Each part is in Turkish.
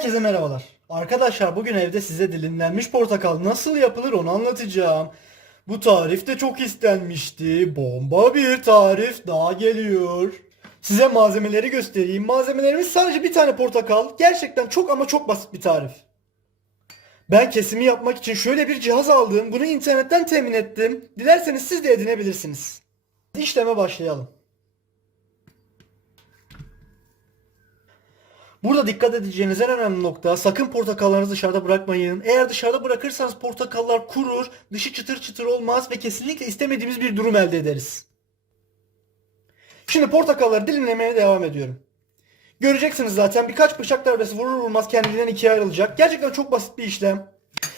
Herkese merhabalar. Arkadaşlar bugün evde size dilimlenmiş portakal nasıl yapılır onu anlatacağım. Bu tarif de çok istenmişti. Bomba bir tarif daha geliyor. Size malzemeleri göstereyim. Malzemelerimiz sadece bir tane portakal. Gerçekten çok ama çok basit bir tarif. Ben kesimi yapmak için şöyle bir cihaz aldım. Bunu internetten temin ettim. Dilerseniz siz de edinebilirsiniz. İşleme başlayalım. Burada dikkat edeceğiniz en önemli nokta sakın portakallarınızı dışarıda bırakmayın. Eğer dışarıda bırakırsanız portakallar kurur, dışı çıtır çıtır olmaz ve kesinlikle istemediğimiz bir durum elde ederiz. Şimdi portakalları dilimlemeye devam ediyorum. Göreceksiniz zaten birkaç bıçak darbesi vurur vurmaz kendinden ikiye ayrılacak. Gerçekten çok basit bir işlem.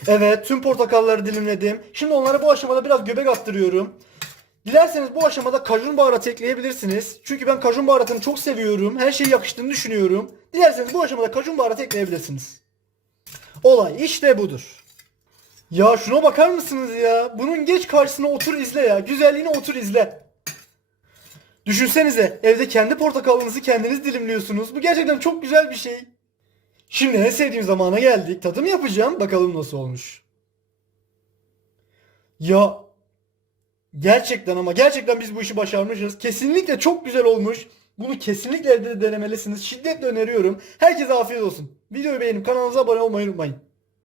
Evet tüm portakalları dilimledim. Şimdi onlara bu aşamada biraz göbek attırıyorum. Dilerseniz bu aşamada kajun baharatı ekleyebilirsiniz. Çünkü ben kajun baharatını çok seviyorum. Her şeyi yakıştığını düşünüyorum. Dilerseniz bu aşamada kajun baharatı ekleyebilirsiniz. Olay işte budur. Ya şuna bakar mısınız ya? Bunun geç karşısına otur izle ya. Güzelliğine otur izle. Düşünsenize evde kendi portakalınızı kendiniz dilimliyorsunuz. Bu gerçekten çok güzel bir şey. Şimdi en sevdiğim zamana geldik. Tadım yapacağım. Bakalım nasıl olmuş. Ya Gerçekten ama gerçekten biz bu işi başarmışız. Kesinlikle çok güzel olmuş. Bunu kesinlikle evde denemelisiniz. Şiddetle öneriyorum. Herkese afiyet olsun. Videoyu beğenip kanalımıza abone olmayı unutmayın.